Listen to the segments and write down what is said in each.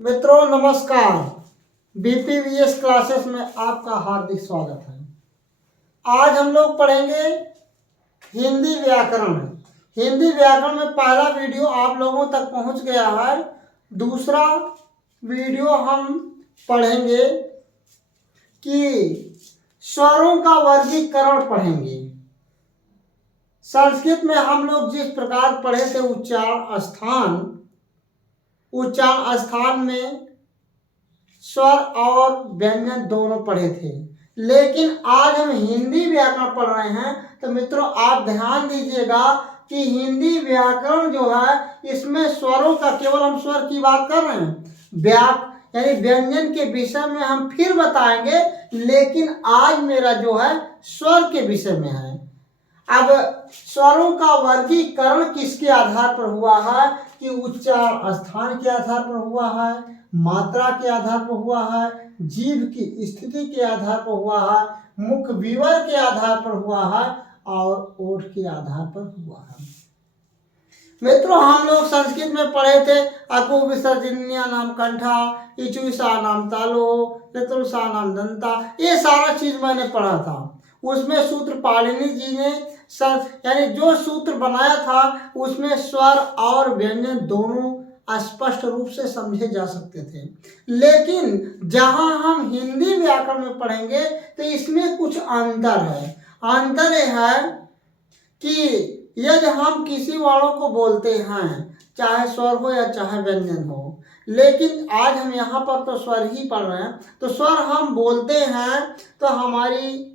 मित्रों नमस्कार। बीपीवीएस क्लासेस में आपका हार्दिक स्वागत है। आज हम लोग पढ़ेंगे हिंदी व्याकरण। हिंदी व्याकरण में पहला वीडियो आप लोगों तक पहुंच गया है। दूसरा वीडियो हम पढ़ेंगे कि स्वरों का वर्गीकरण पढ़ेंगे। संस्कृत में हम लोग जिस प्रकार पढ़े थे उच्चारण स्थान में स्वर और व्यंजन दोनों पढ़े थे, लेकिन आज हम हिंदी व्याकरण पढ़ रहे हैं। तो मित्रों आप ध्यान दीजिएगा कि हिंदी व्याकरण जो है इसमें स्वरों का, केवल हम स्वर की बात कर रहे हैं, यानी व्यंजन के विषय में हम फिर बताएंगे, लेकिन आज मेरा जो है स्वर के विषय में है। अब स्वरों का वर्गीकरण किसके आधार पर हुआ है कि उच्चारण स्थान के आधार पर हुआ है, मात्रा के आधार पर हुआ है, जीभ की स्थिति के आधार पर हुआ है, मुख विवर के आधार पर हुआ है और ओठ के आधार पर हुआ है। मित्रों हम लोग संस्कृत में पढ़े थे अकु विसर्जन्या नाम कंठा, इचुषा नाम तालो, चतुर्षा नाम दंता, ये सारा चीज मैंने पढ़ा था। उसमें सूत्र पाणिनि जी ने यानी जो सूत्र बनाया था उसमें स्वर और व्यंजन दोनों स्पष्ट रूप से समझे जा सकते थे, लेकिन जहां हम हिंदी व्याकरण में पढ़ेंगे तो इसमें कुछ अंतर है। अंतर यह है कि यदि हम किसी वर्णों को बोलते हैं, चाहे स्वर हो या चाहे व्यंजन हो, लेकिन आज हम यहाँ पर तो स्वर ही पढ़ रहे हैं, तो स्वर हम बोलते हैं तो हमारी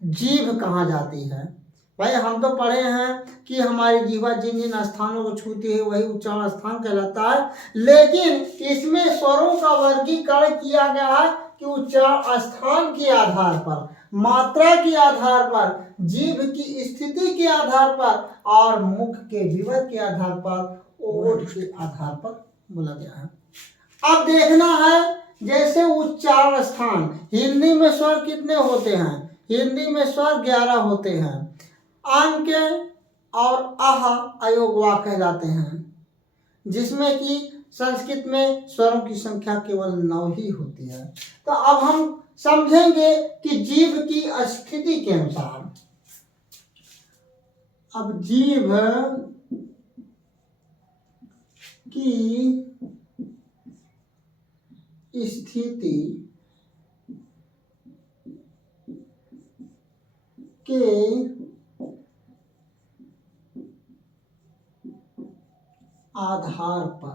जीभ कहाँ जाती है। भाई हम तो पढ़े हैं कि हमारी जीवा जिन जिन स्थानों को छूती है वही उच्चारण स्थान कहलाता है, लेकिन इसमें स्वरों का वर्गीकरण किया गया है कि उच्चारण स्थान के आधार पर, मात्रा के आधार पर, जीभ की स्थिति के आधार पर और मुख के विवर के आधार पर, ओठ के आधार पर बोला गया है। अब देखना है जैसे उच्चारण स्थान, हिंदी में स्वर कितने होते हैं? हिंदी में स्वर 11 होते हैं। अंक और आह अयोगवा कहलाते हैं, जिसमें कि संस्कृत में स्वरों की संख्या केवल 9 ही होती है। तो अब हम समझेंगे कि जीभ की स्थिति के अनुसार, अब जीभ की स्थिति के आधार पर,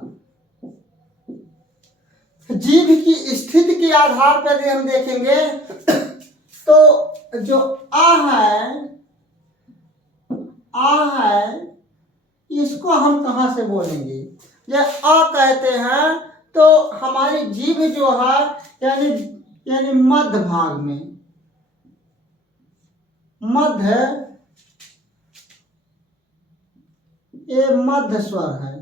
जीभ की स्थिति के आधार पर यदि हम देखेंगे तो जो आ है इसको हम कहां से बोलेंगे? जब आ कहते हैं तो हमारी जीभ जो है यानी मध्य भाग में, ये मध्य स्वर है,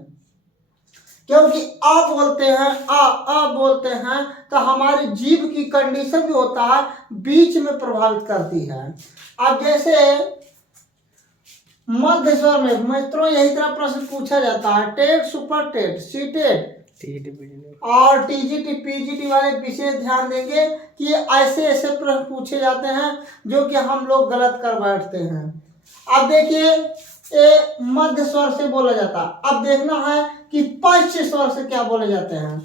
क्योंकि आ बोलते हैं, आ बोलते हैं तो हमारी जीभ की कंडीशन जो होता है बीच में प्रभावित करती है। अब जैसे मध्य स्वर में मित्रों यही तरह प्रश्न पूछा जाता है, TET, super TET, C TET और टीजीटी पीजीटी वाले विशेष ध्यान देंगे कि ऐसे प्रश्न पूछे जाते हैं जो कि हम लोग गलत कर बैठते हैं। अब देखिए ये मध्य स्वर से बोला जाता है। अब देखना है कि पश्च स्वर से क्या बोले जाते हैं।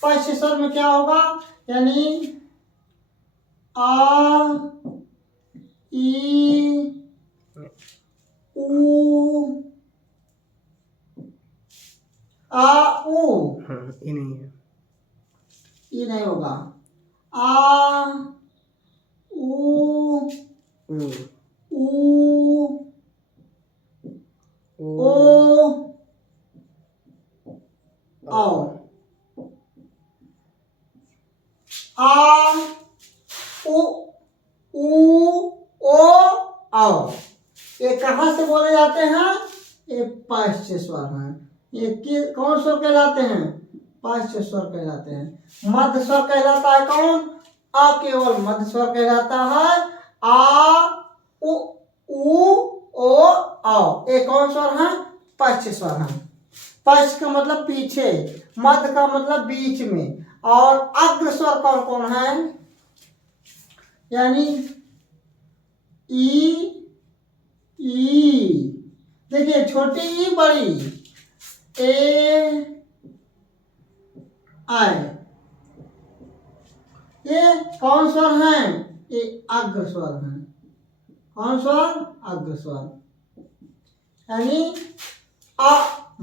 पश्च स्वर में क्या होगा? यानी आ ई ऊ, आ ऊ, ये नहीं है, ये नहीं होगा। आ ऊ ऊ ओ आओ, आ उ ओ आओ। ये कहाँ से बोले जाते हैं? ये पश्च स्वर हैं। ये कौन स्वर कहलाते हैं? पश्च स्वर कहलाते हैं। मध्य स्वर कहलाता है कौन? आ केवल मध्य स्वर कहलाता है। आ उ ओ आओ, ये कौन स्वर है? पश्च स्वर है। पश्च का मतलब पीछे, मध्य का मतलब बीच में, और अग्र स्वर कौन कौन है, यानी ई, देखिए छोटी ई बड़ी ए आई, ये कौन स्वर है, ये अग्र स्वर है। कौन स्वर, अग्र स्वर, यानी अ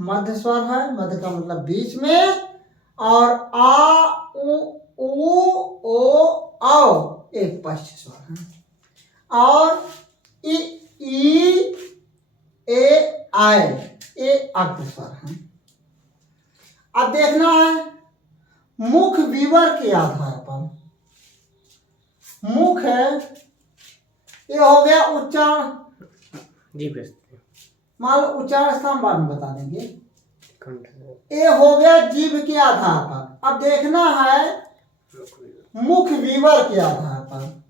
मध्य स्वर है, मध्य का मतलब बीच में, और आ उ ओ औ एक पश्च स्वर है, और ई ए आय ये अग्र स्वर है। अब देखना है मुख विवर के आधार पर, मुख है ये हो गया उच्चारण, मान लो उच्चारण स्थान बाद में बता देंगे, ये हो गया जीभ के आधार पर। अब देखना है मुख विवर के आधार पर,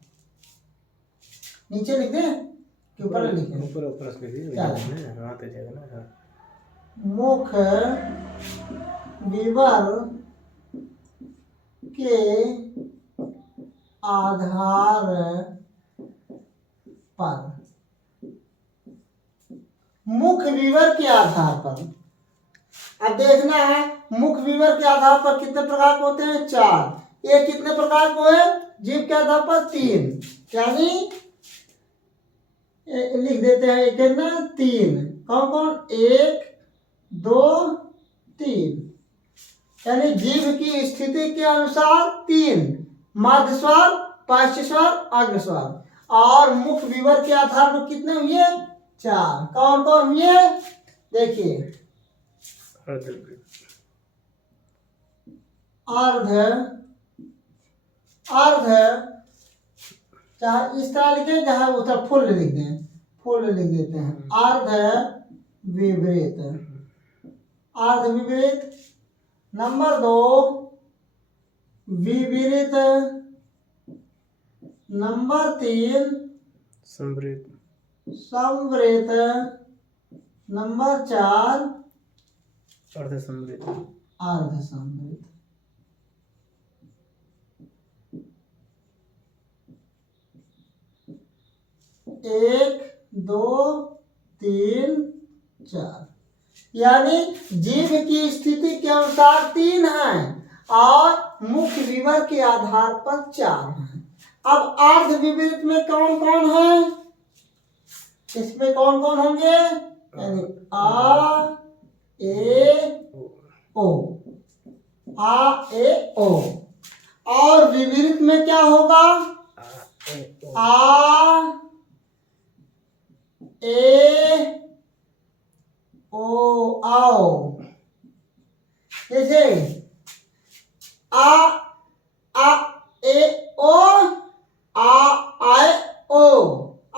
नीचे लिख दे कि ऊपर लिखे, मुख विवर के आधार पर, मुख विवर के आधार पर। अब देखना है मुख विवर के आधार पर कितने प्रकार के होते हैं, 4। ये कितने प्रकार को है, जीभ के आधार पर 3, यानी लिख देते हैं एक ना 3, कौन कौन, 1 2 3, यानी जीभ की स्थिति के अनुसार 3, मध्य स्वर, पश्च स्वर, अग्र स्वर, और मुख विवर के आधार पर कितने हुए, 4। कौन कौन हुए, देखिए अर्ध, अर्ध चाहे इस तरह लिखे, चाहे उधर फुल लिख दें, फुल लिख देते हैं, अर्ध विपरीत, अर्ध विपरीत। नंबर 2 विपरीत, नंबर 3 समृद्ध, समृद्ध, नंबर 4 अर्ध समृद्ध, अर्ध समृद्ध। एक 2 3 4, यानी जीभ की स्थिति के अनुसार 3 है और मुख विवर के आधार पर 4 है। अब अर्ध विपरीत में कौन कौन है, इसमें कौन कौन होंगे, यानी आ ए ओ, आ ए ओ, और विपरीत में क्या होगा, आ ए ओ आओ, जैसे आ ए ओ, आ आए ओ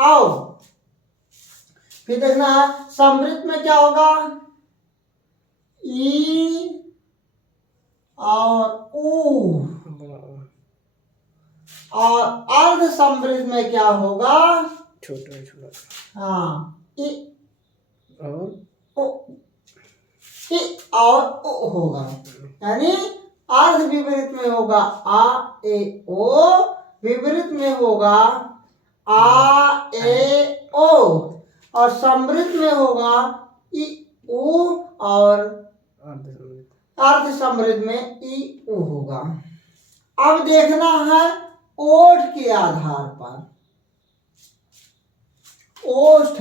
आओ। फिर देखना है समृद्ध में क्या होगा, ई और ऊ, और अर्ध समृद्ध में क्या होगा, छोटा, हाँ ई और ओ, ई और ओ होगा, यानी अर्ध विपरीत में होगा आ ए ओ, विपरीत में होगा आ ए ओ, और समृद्ध में होगा ई ऊ, और अर्ध समृद्ध में ई ऊ होगा। अब देखना है ओठ के आधार पर, ओष्ठ,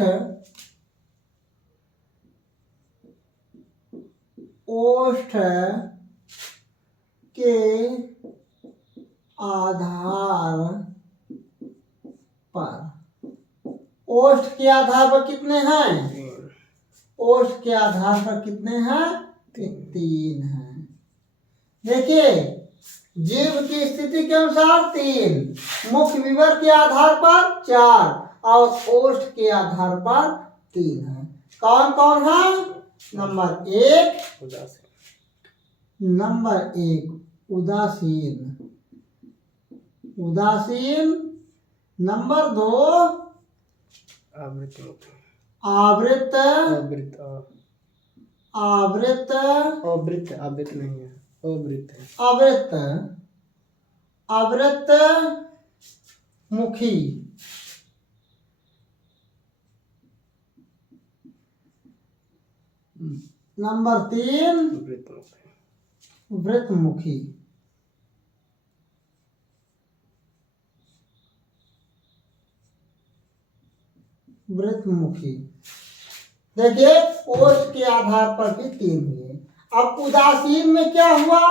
ओष्ठ के आधार पर, ओष्ठ के आधार पर कितने हैं, ओष्ठ के आधार पर कितने हैं, 3 हैं। देखिए जीभ की स्थिति के अनुसार 3, मुख विवर के आधार पर 4, और ओष्ठ के आधार पर 3 है। कौन कौन है, नंबर 1 उदासीन, नंबर 1 उदासीन, उदासीन, नंबर 2 आवृत, आवृत, आवृत अवृत आवृत नहीं है, अवृत है। आवृत आवृत मुखी। नंबर 3 वृत्त मुखी। वृत्तमुखी। वृत्तमुखी। देखिए ओष्ठ के आधार पर भी 3 हुए। अब उदासीन में क्या हुआ?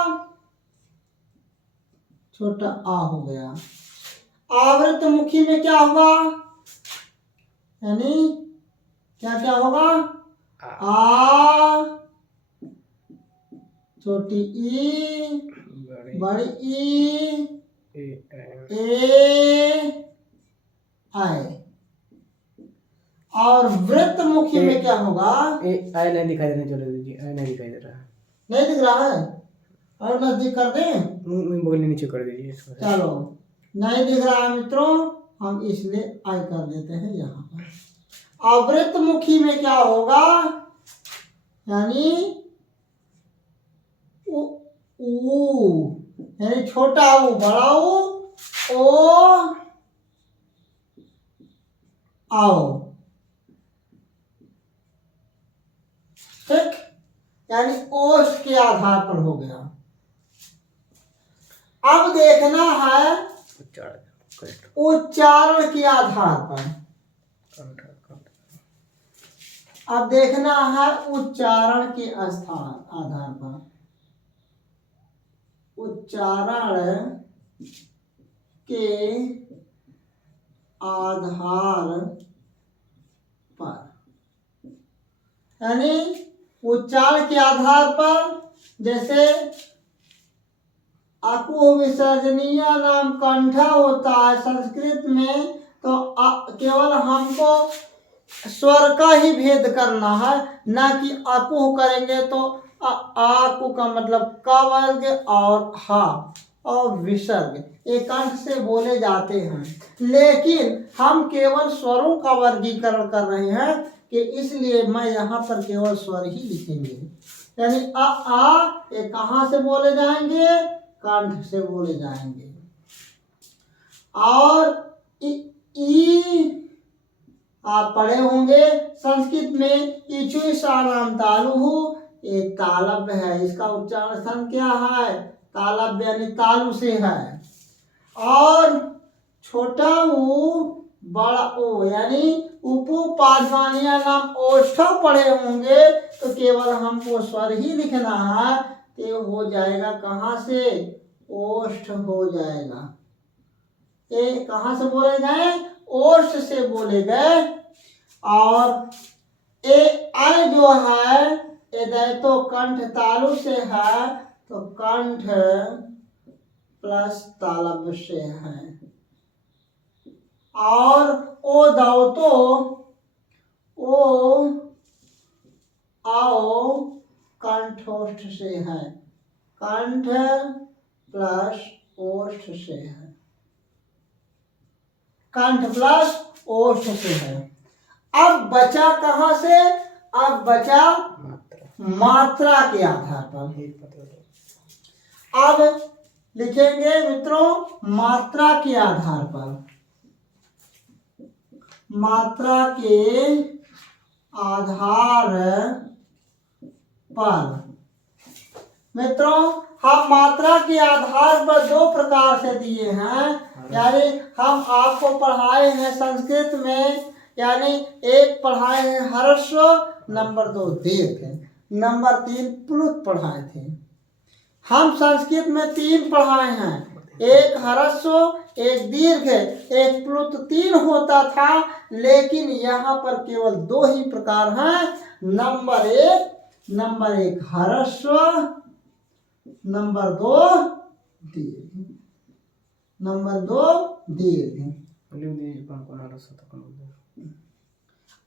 छोटा आ हो गया। आवृतमुखी में क्या हुआ? यानी क्या क्या होगा? आ, छोटी ई, बड़ी ई, ए आए। और वृत्तमुखी में क्या होगा? आई नहीं दिखाई दे रहा, चलो दीजिए, आई नहीं दिखाई दे रहा है। नहीं दिख रहा है? और नजदीक कर दें? बगल नीचे कर दीजिए इसको। चलो नहीं दिख रहा है मित्रों, हम इसलिए आई कर देते हैं यहाँ पर। अवृत्तमुखी में क्या होगा? यानी यानी छोटा ऊ बड़ा ओ आओ। ठीक, यानी ओष्ठ के आधार पर हो गया। अब देखना है उच्चारण के आधार पर। अब देखना है उच्चारण के स्थान आधार पर। उच्चारण के आधार पर, यानी उच्चारण के आधार पर, जैसे अकु विसर्जनीय नाम कंठा होता है संस्कृत में, तो केवल हमको स्वर का ही भेद करना है, ना कि अकु करेंगे तो आकु का मतलब का वर्ग और हा और विसर्ग एक कंठ से बोले जाते हैं। लेकिन हम केवल स्वरों का वर्गीकरण कर रहे हैं कि इसलिए मैं यहाँ पर केवल स्वर ही लिखेंगे। यानी ये कहाँ से बोले जाएंगे? कंठ से बोले जाएंगे। और ई आप पढ़े होंगे संस्कृत में इचुईसानाम तालु, एक तालब है, इसका उच्चारण स्थान क्या है? तालब यानी तालु से है। और छोटा ऊ बड़ा ओ यानी उपपादमानिया नाम ओष्ठव पढ़े होंगे, तो केवल हमको स्वर ही लिखना है, तो हो जाएगा कहाँ से? ओष्ठ हो जाएगा। ये कहाँ से बोले गए? ओष्ठ से बोले गए। और आई जो है ये तो कंठ तालु से है, तो कंठ प्लस तालब से है। और ओ दाओ तो ओ आओ कंठोष्ठ से है, कंठ प्लस ओष्ठ से है, कंठ प्लस ओष्ठ से है। अब बचा कहाँ से? अब बचा मात्रा के आधार पर। अब लिखेंगे मित्रों मात्रा के आधार पर। मात्रा के आधार पर मित्रों हम मात्रा के आधार पर 2 प्रकार से दिए हैं। यानी हम आपको पढ़ाए हैं संस्कृत में, यानी एक पढ़ाए हैं ह्रस्व, नंबर 2 दीर्घ, नंबर 3 प्लुत पढ़ाए थे। हम संस्कृत में 3 पढ़ाए हैं, एक ह्रस्व, एक दीर्घ, एक प्लुत, 3 होता था, लेकिन यहाँ पर केवल 2 ही प्रकार हैं। नंबर 1 ह्रस्व, नंबर 2 दीर्घ, नंबर 2 दीर्घ।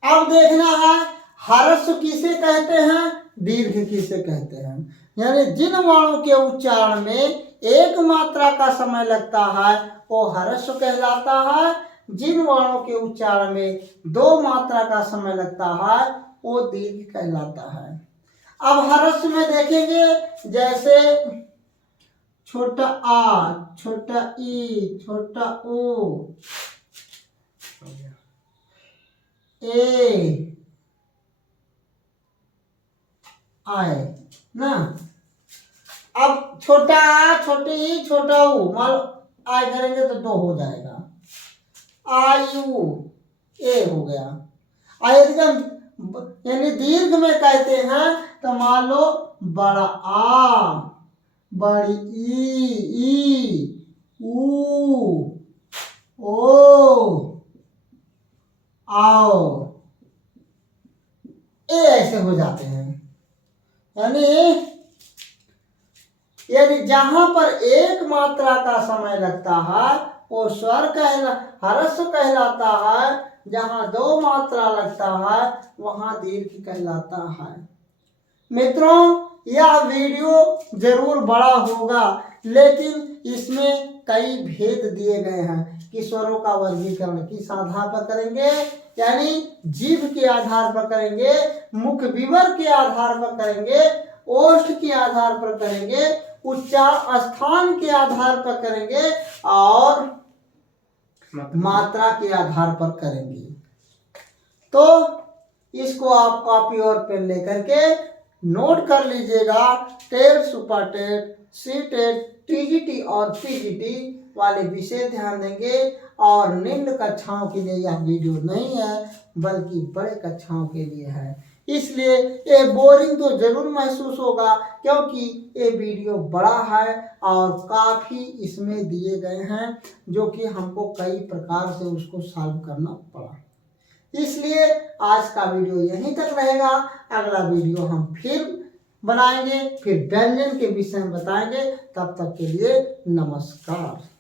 अब देखना है ह्रस्व किसे कहते हैं, दीर्घ किसे कहते हैं। यानी जिन वर्णों के उच्चारण में एक मात्रा का समय लगता है वो ह्रस्व कहलाता है, जिन वर्णों के उच्चारण में 2 मात्रा का समय लगता है वो दीर्घ कहलाता है। अब हरस में देखेंगे जैसे छोटा आ, छोटा ई, छोटा ओ, हो गया। ए, आए ना। अब छोटा आ, छोटी ई, छोटा ऊ, मान लो आए करेंगे तो 2 हो जाएगा। आयु, ए हो गया। एकदम यानी दीर्घ में कहते हैं तो मान लो बड़ा आ, बड़ी ई, ऊ, ओ, आओ, ए ऐसे हो जाते हैं। यानी जहां पर एक मात्रा का समय लगता है वो स्वर हरस कहलाता है, जहां 2 मात्रा लगता है वहां दीर्घ कहलाता है। मित्रों, यह वीडियो जरूर बड़ा होगा, लेकिन इसमें कई भेद दिए गए हैं कि स्वरों का वर्गीकरण किस आधार पर करेंगे, यानी जीभ के आधार पर करेंगे, मुख विवर के आधार पर करेंगे, ओष्ठ के आधार पर करेंगे, उच्चार स्थान के आधार पर करेंगे और मात्रा के आधार पर करेंगे। तो इसको आप कॉपी और पेन लेकर के नोट कर लीजिएगा। TET, super TET, C TET, TGT और पीजीटी वाले विषय ध्यान देंगे। और निम्न कक्षाओं के लिए यह वीडियो नहीं है, बल्कि बड़े कक्षाओं के लिए है। इसलिए ये बोरिंग तो जरूर महसूस होगा, क्योंकि ये वीडियो बड़ा है और काफ़ी इसमें दिए गए हैं जो कि हमको कई प्रकार से उसको सॉल्व करना पड़ा। इसलिए आज का वीडियो यहीं तक रहेगा। अगला वीडियो हम फिर बनाएंगे, फिर व्यंजन के विषय में बताएंगे। तब तक के लिए नमस्कार।